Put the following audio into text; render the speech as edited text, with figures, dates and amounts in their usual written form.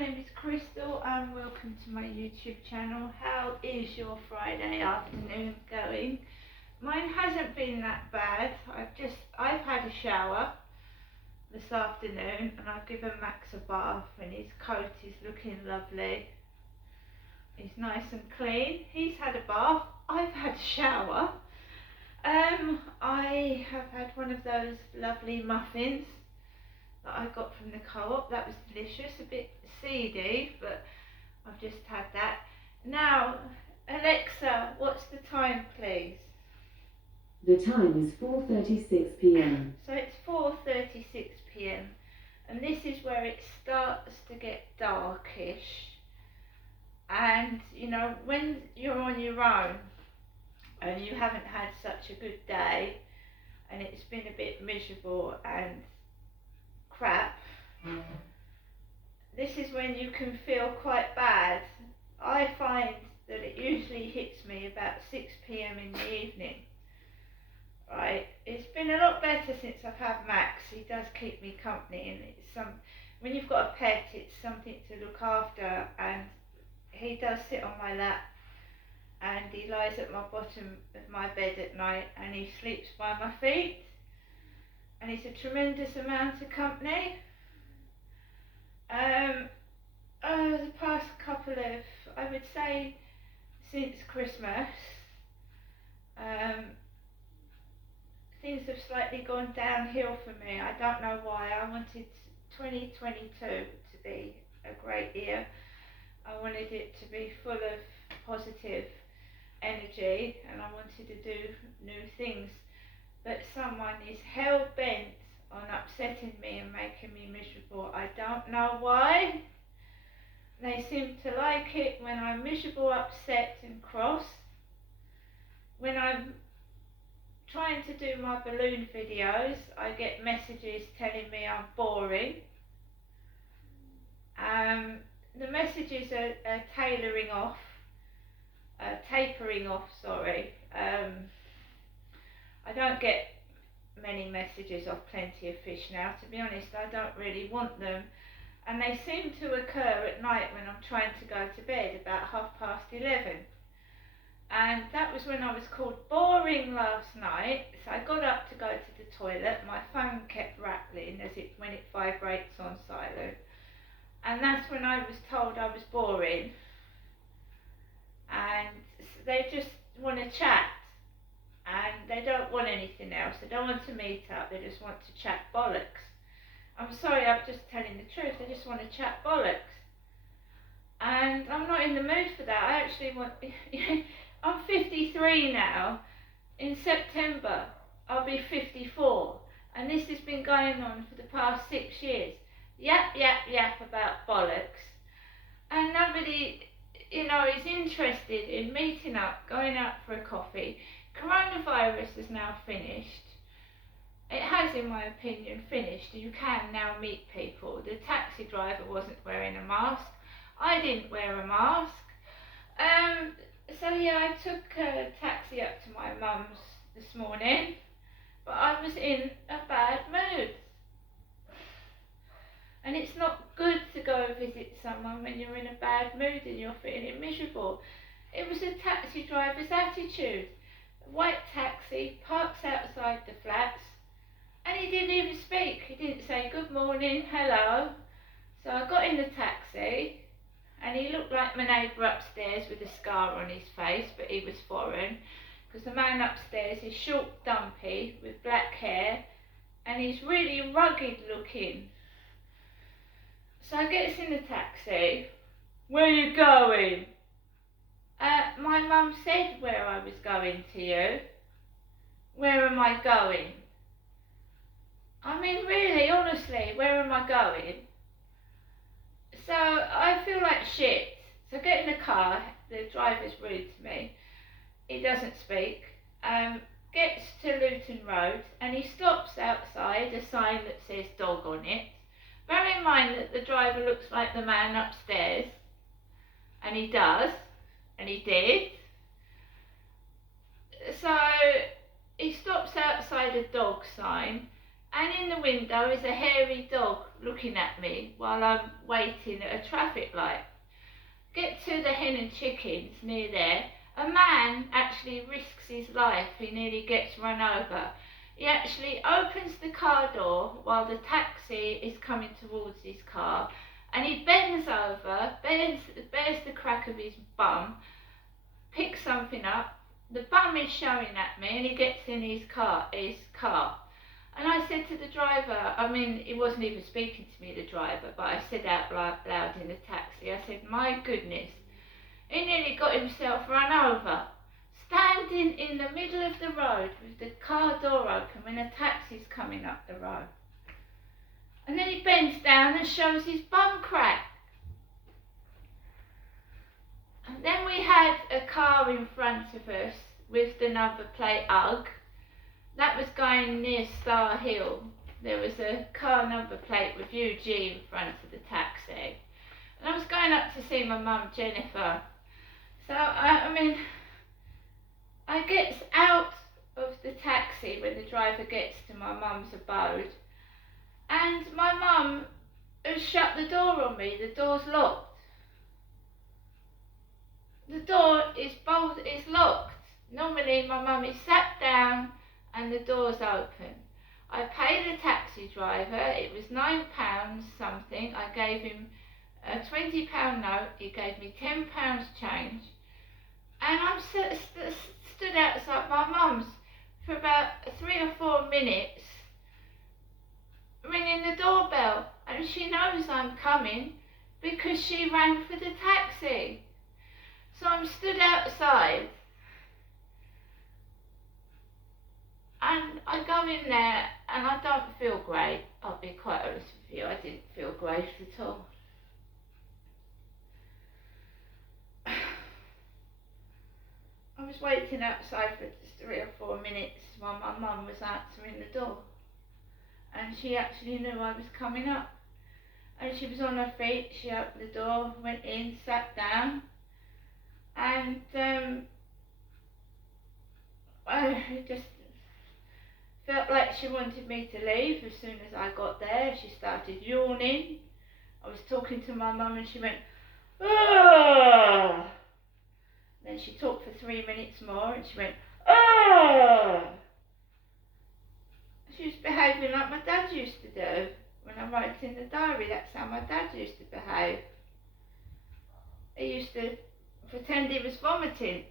name is Crystal and welcome to my YouTube channel. How is your Friday afternoon going? Mine hasn't been that bad. I've had a shower this afternoon and I've given Max a bath and his coat is looking lovely. He's nice and clean. He's had a bath. I've had a shower. I have had one of those lovely muffins that I got from the co-op. That was delicious, a bit seedy, but I've just had that. Now, Alexa, what's the time, please? The time is 4:36 p.m. So it's 4:36 p.m. and this is where it starts to get darkish. And you know, when you're on your own and you haven't had such a good day and it's been a bit miserable and crap, this is when you can feel quite bad. I find that it usually hits me about 6 p.m. in the evening. Right, it's been a lot better since I've had Max. He does keep me company, and it's when you've got a pet, it's something to look after, and he does sit on my lap and he lies at my bottom of my bed at night and he sleeps by my feet, and he's a tremendous amount of company. The past couple of, I would say since Christmas, things have slightly gone downhill for me. I don't know why. I wanted 2022 to be a great year. I wanted it to be full of positive energy and I wanted to do new things. But someone is hell-bent on upsetting me and making me miserable. I don't know why. They seem to like it when I'm miserable, upset and cross. When I'm trying to do my balloon videos, I get messages telling me I'm boring. The messages are tapering off, sorry. I don't get many messages off Plenty of Fish now, to be honest. I don't really want them, and they seem to occur at night when I'm trying to go to bed, about 11:30. And that was when I was called boring last night. So I got up to go to the toilet. My phone kept rattling when it vibrates on silent. And that's when I was told I was boring. And they just want to chat. And they don't want anything else. They don't want to meet up. They just want to chat bollocks. I'm sorry, I'm just telling the truth. They just want to chat bollocks. And I'm not in the mood for that. I actually want... I'm 53 now. In September, I'll be 54. And this has been going on for the past 6 years. Yap, yap, yap about bollocks. And nobody, is interested in meeting up, going out for a coffee. Coronavirus is now finished. It has, in my opinion, finished. You can now meet people. The taxi driver wasn't wearing a mask. I didn't wear a mask. So yeah, I took a taxi up to my mum's this morning, but I was in a bad mood. And it's not good to go visit someone when you're in a bad mood and you're feeling miserable. It was a taxi driver's attitude. A white taxi parks outside the flats and he didn't even speak. He didn't say good morning, hello. So I got in the taxi. And he looked like my neighbour upstairs with a scar on his face, but he was foreign. Because the man upstairs is short, dumpy, with black hair, and he's really rugged looking. So I get in the taxi. Where are you going? My mum said where I was going to you. Where am I going? I mean, really, honestly, where am I going? So I feel like shit. So I get in the car, the driver's rude to me. He doesn't speak. Gets to Luton Road and he stops outside a sign that says dog on it. Bear in mind that the driver looks like the man upstairs. And he does. And he did. So he stops outside a dog sign And in the window is a hairy dog looking at me while I'm waiting at a traffic light. Get to the Hen and Chickens near there. A man actually risks his life. He nearly gets run over. He actually opens the car door while the taxi is coming towards his car, and he bends over, bears the crack of his bum, picks something up. The bum is showing at me, and he gets in his car. And I said to the driver, I mean, he wasn't even speaking to me, the driver, but I said out loud in the taxi, I said, my goodness, he nearly got himself run over, standing in the middle of the road with the car door open when a taxi's coming up the road. And then he bends down and shows his bum crack. And then we had a car in front of us with the number plate UGG. That was going near Star Hill. There was a car number plate with UG in front of the taxi. And I was going up to see my mum, Jennifer. So, I get out of the taxi when the driver gets to my mum's abode. And my mum has shut the door on me. The door's locked. The door is locked. Normally my mum is sat down and the door's open. I paid the taxi driver, it was £9 something. I gave him a £20 note, he gave me £10 change. And I'm stood outside my mum's for about 3 or 4 minutes, ringing the doorbell. And she knows I'm coming because she rang for the taxi. So I'm stood outside. And I go in there and I don't feel great. I'll be quite honest with you, I didn't feel great at all. I was waiting outside for 3 or 4 minutes while my mum was answering the door. And she actually knew I was coming up. And she was on her feet, she opened the door, went in, sat down. And I just felt like she wanted me to leave. As soon as I got there, she started yawning. I was talking to my mum and she went, "Ah!" Then she talked for 3 minutes more and she went, "Ah!" She was behaving like my dad used to do. When I write in the diary, that's how my dad used to behave. He used to pretend he was vomiting.